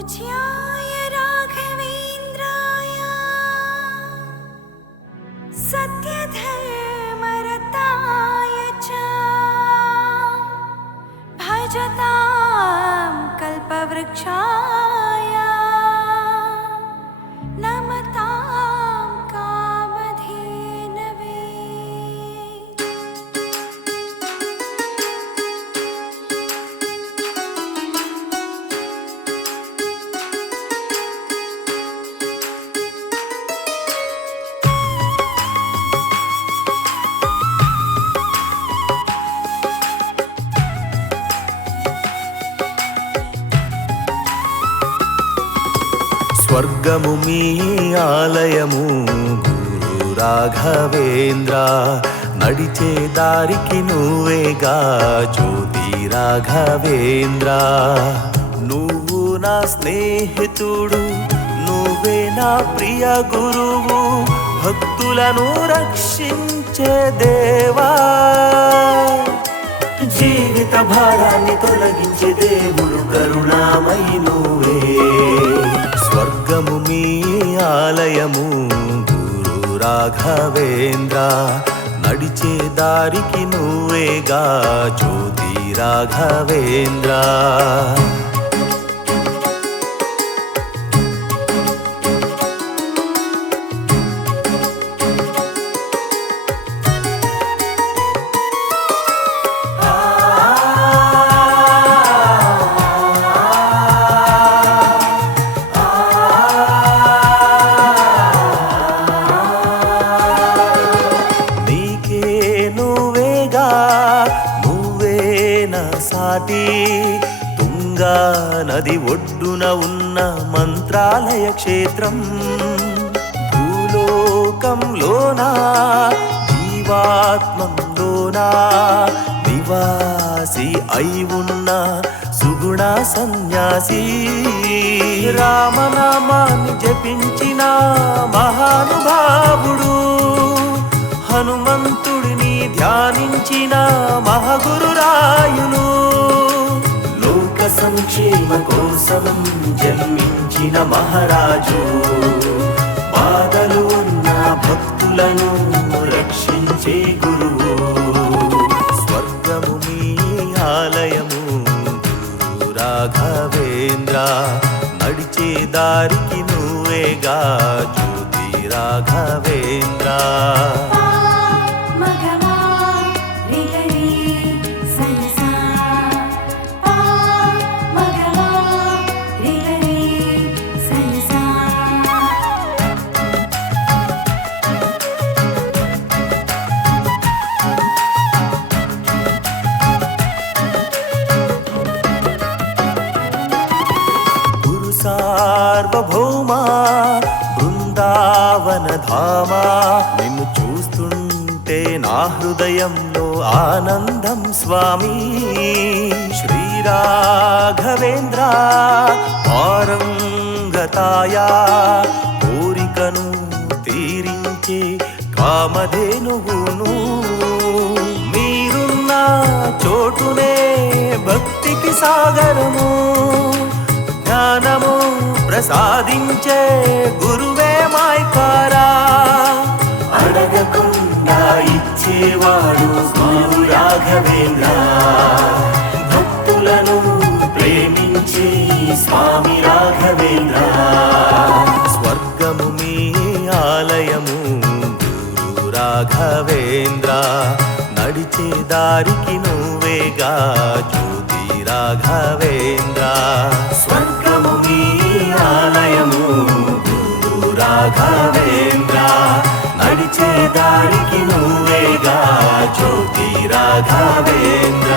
पूज्याय राघवेन्द्राय सत्यधर्मरताय च भजतां कल्पवृक्षाय नमतां कामधेनवे। స్వర్గము మీ ఆలయము గురు రాఘవేంద్ర, నడిచే దారికి నువ్వేగా జ్యోతి రాఘవేంద్ర. నువ్వు నా స్నేహితుడు, నువ్వే నా ప్రియ గురువు, భక్తులను రక్షించే దేవా. జీవిత భారాన్ని తొలగించే దేవుడు కరుణామయి నువ్వే. స్వర్గము మీ ఆలయము గురు రాఘవేంద్ర, నడిచే దారికి నువ్వేగా జ్యోతి రాఘవేంద్ర. తుంగా నది ఒడ్డున ఉన్న మంత్రాలయ క్షేత్రం, భూలోకంలోనా జీవాత్మంలోనా నివాసి అయి ఉన్న సుగుణ సన్యాసి. రామనామాన్ని జపించిన మహానుభావుడు, హనుమంతుడిని ధ్యానించిన మహాగురురాయులు, లోక సంక్షేమ కోసం జన్మించిన మహారాజు, బాధలు ఉన్న భక్తులను రక్షించే గురువు. స్వర్గము మీ ఆలయము గురు రాఘవేంద్ర, నడిచే దారికి నువ్వేగా జ్యోతి రాఘవేంద్ర. సార్వభౌమ బృందావన ధామ, నిన్ను చూస్తుంటే నా హృదయంలో ఆనందం స్వామి. శ్రీ రాఘవేంద్ర పారంగతాయ, కోరికను తీరించే కామధేనువును, మీరున్న చోటునే భక్తికి సాగరము, జ్ఞానము ప్రసాదించే గురువే మాయకారా. అడగకుండా ఇచ్చేవాడు గురు రాఘవేంద్ర, భక్తులను ప్రేమించే స్వామి రాఘవేంద్ర. స్వర్గము మీ ఆలయము గురు రాఘవేంద్ర, నడిచే దారికి నువ్వేగా జ్యోతి రాఘవేంద్ర. స్వర్గము మీ ఆలయము గురు రాఘవేంద్ర, నడిచే దారికి నువ్వేగా జ్యోతి రాఘవేంద్ర.